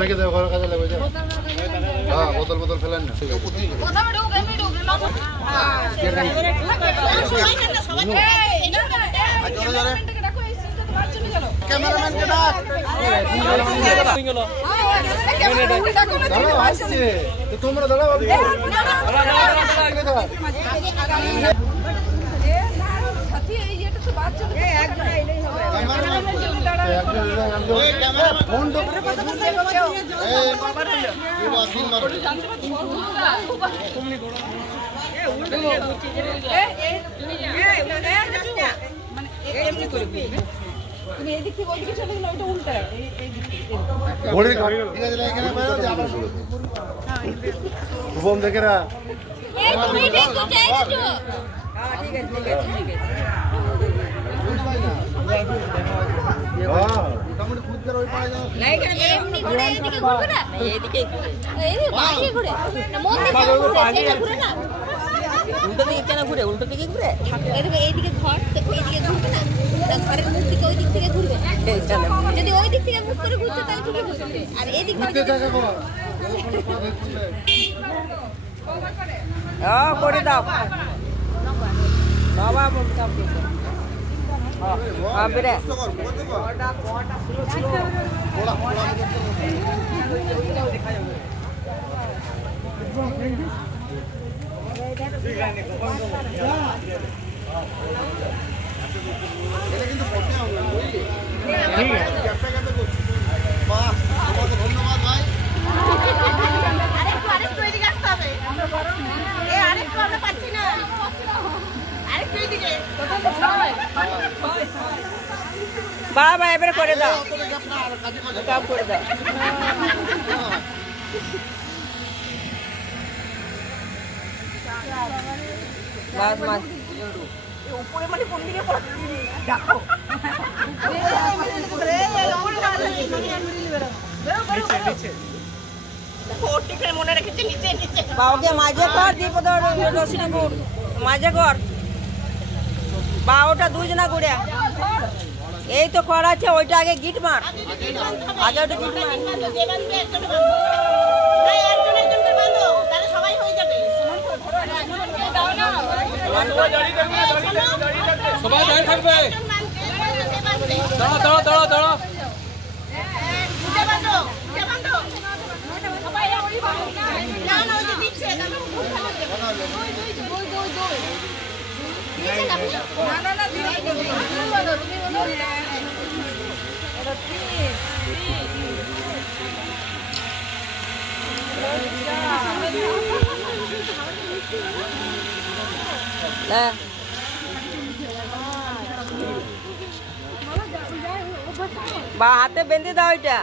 রেখে দেবো ঘরের কাজে লাগবে। হ্যাঁ বোতল বোতল ফেলেন না। ক্যামেরাম্যানকে ডাক। তোমরা দাঁড়াও। শুভম দেখে না উল্টো দিকে কেন ঘুরে? উল্টো দিকে ঘুরে এইদিকে ঘর, এইদিকে ঘুরবে না, ঘরের মুখ থেকে ওই দিক থেকে ঘুরবে। যদি ওই দিক থেকে মুখ করে ঘুরছে তাহলে তুমি ঘুরবে, আর এদিক থেকে করে দাও বাবা। ধন্যবাদ ভাই। বাবা এবারে করে দাও, কাম করে দাও। বাস মাছ উপরে মানে কোন দিকে দেখো মনে রেখেছে নিচে নিচে বাবাকে মাঝে কর দীপ রসিকপুর মাঝে কর বাবাটা দুজনা ঘুরে এই তো করা আছে ওইটা আগে গিট মার আগে ওটা গিট মার সবাই দাঁড়িয়ে থাকবে দাঁড়া দাঁড়া দাঁড়া দাঁড়া বা হাতে বেঁধে দাও এটা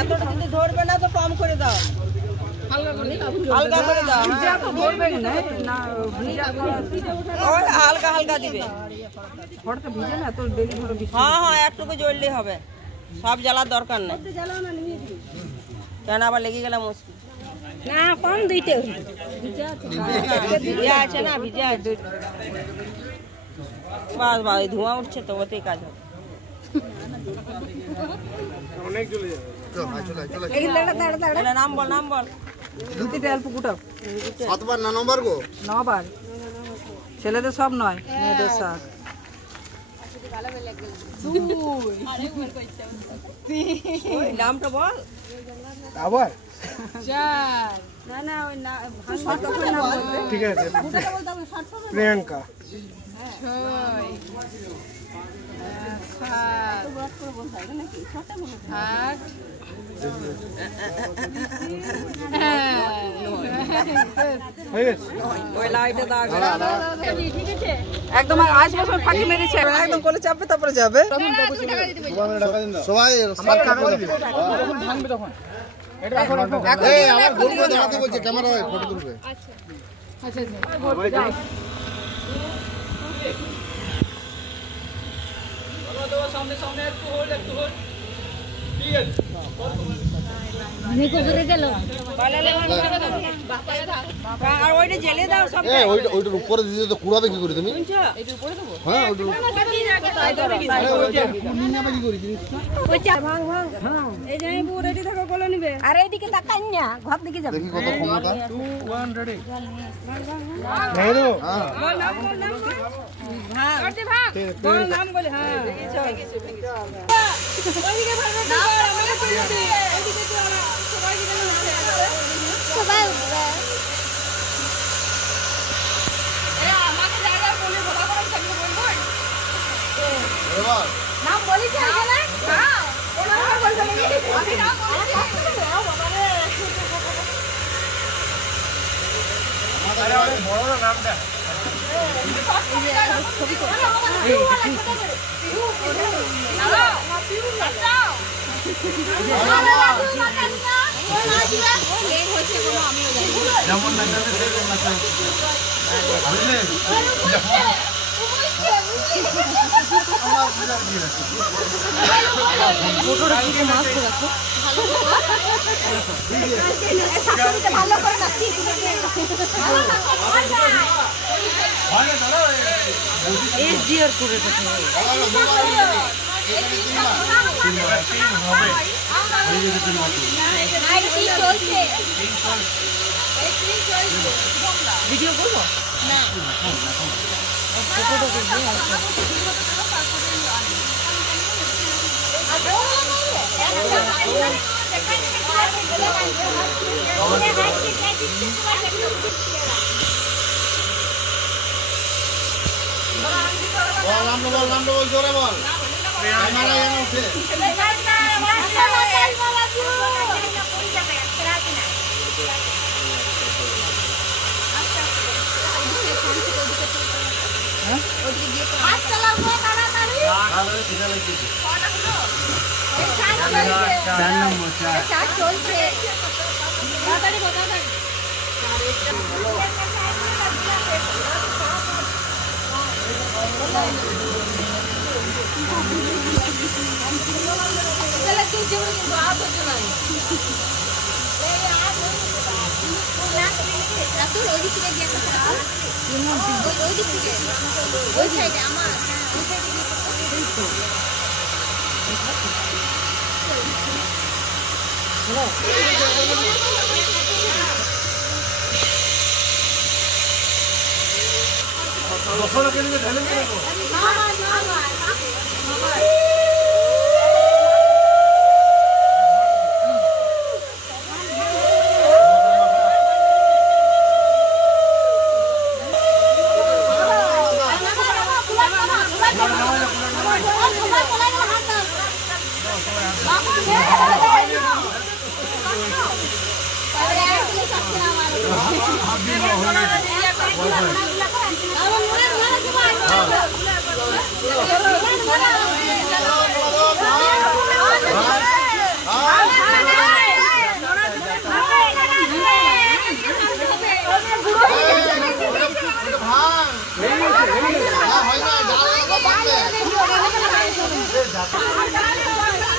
এতটা যদি ধরবে না তো কম করে দাও হালকা করে দাও হালকা হালকা দিবে হ্যাঁ হ্যাঁ একটুকু জ্বললেই হবে সব জ্বালার দরকার নেই কেন আবার লেগে গেলে মুশকিল না কম দিতে ভিজে আছে না ভিজে আছে বাস বাস ধোঁয়া উঠছে তো ওতেই কাজ হবে নাম বল নাম বল সাতবার না নম্বর গো 9 বার ছেলেদের সব নয় মেয়েদের সাথ নামটা বল আবার না না ওই না ঠিক আছে প্রিয়াঙ্কা একদম আসবে ফাঁকি মেরেছে একদম কোলে চাপবে তারপরে যাবে সবাই ভাঙবে তখন এই আমার বলবো দাঁড়াতে বলছে ক্যামেরা ফটো তুলবে। सामने सामने एक तो होल्ड ठीक है নিকো করে গেল আর ওইটা জেলে দাও সব। এই ওইটার উপরে দিতে তো কুড়াবে কি করে তুমি? এইটার উপরে দেবো। হ্যাঁ ওইটার নিয়ে কি করি জিনিসটা? ওইটা ভাঙ ভাঙ হ্যাঁ এই যে পুরো রেডি থাকো কোলে নিবে। আর এইদিকে তাকাই না ঘর দিকে যাবে দেখি কত ক্ষমতা। 2 1 রেডি হ্যাঁ বল নাম ভাঙ করতে ভাগ বল নাম বলে হ্যাঁ ওইদিকে ভালো না আমাকে করে দে এইদিকে তো সবাই দিকে সবাই উঠবে এ আমাকে জায়গা বলে বলা করে থাকলে বলবো এবার নাম বলি কি আগে না হ্যাঁ ওরা বলবে আমি নাম বলছি বাবা রে আরে আরে বড় না নামটা ছবি করে যেমন নাচাতে সেরকম নাচাতে বুঝলে ভালো করে নাচি এসডিআর করে থাকে ভিডিও করবো না বল নামটা বল জোরে বল। ক্যামেরা এনে উঠে ওই সাইডে আমার দশটা কেন ঢেলে দেবো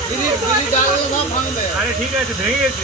দিদি ডাল সব ভাঙবে। আরে ঠিক আছে ভেঙে গেছে